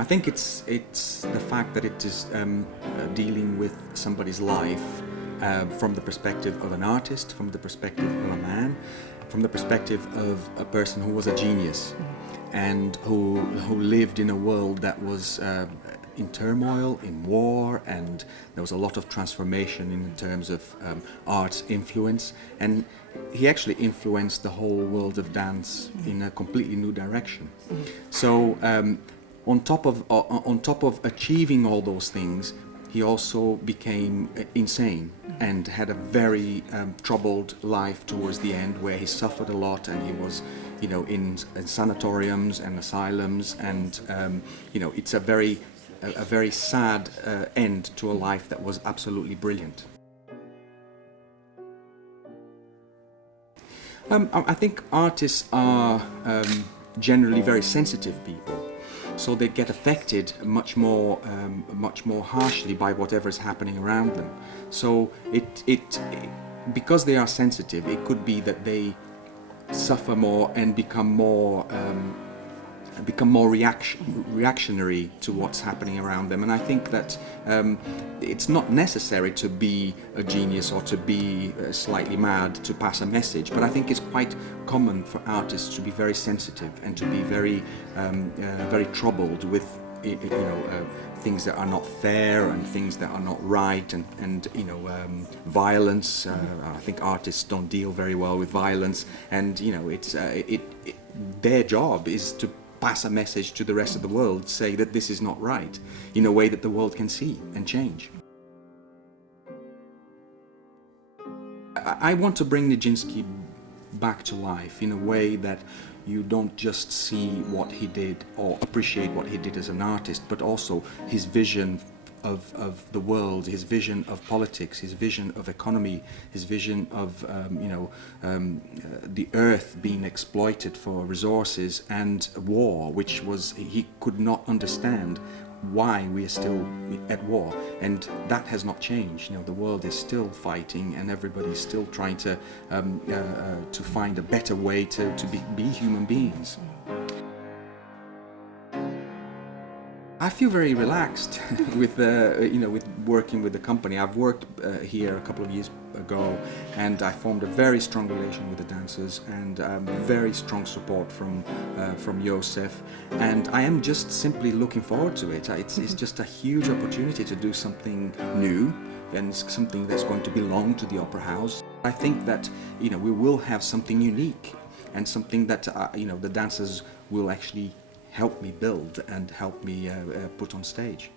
I think it's the fact that it is dealing with somebody's life from the perspective of an artist, from the perspective of a man, from the perspective of a person who was a genius and who lived in a world that was in turmoil, in war, and there was a lot of transformation in terms of art's influence, and he actually influenced the whole world of dance in a completely new direction. So on top of achieving all those things, he also became insane and had a very troubled life towards the end, where he suffered a lot and he was, in sanatoriums and asylums, and it's a very sad end to a life that was absolutely brilliant. I think artists are generally very sensitive people. So they get affected much more harshly by whatever is happening around them. So because they are sensitive, it could be that they suffer more and become more reactionary to what's happening around them. And I think that it's not necessary to be a genius or to be slightly mad to pass a message, but I think it's quite common for artists to be very sensitive and to be very troubled with things that are not fair and things that are not right, and violence. I think artists don't deal very well with violence, and their job is to pass a message to the rest of the world, say that this is not right, in a way that the world can see and change. I want to bring Nižinskij back to life in a way that you don't just see what he did or appreciate what he did as an artist, but also his vision of the world, his vision of politics, his vision of economy, his vision of the earth being exploited for resources, and war, which was, he could not understand why we are still at war, and that has not changed. The world is still fighting, and everybody is still trying to find a better way to be human beings. I feel very relaxed with working with the company. I've worked here a couple of years ago, and I formed a very strong relation with the dancers, and very strong support from Josef, and I am just simply looking forward to it. It's just a huge opportunity to do something new and something that's going to belong to the Opera House. I think that we will have something unique and something that the dancers will actually help me build and help me put on stage.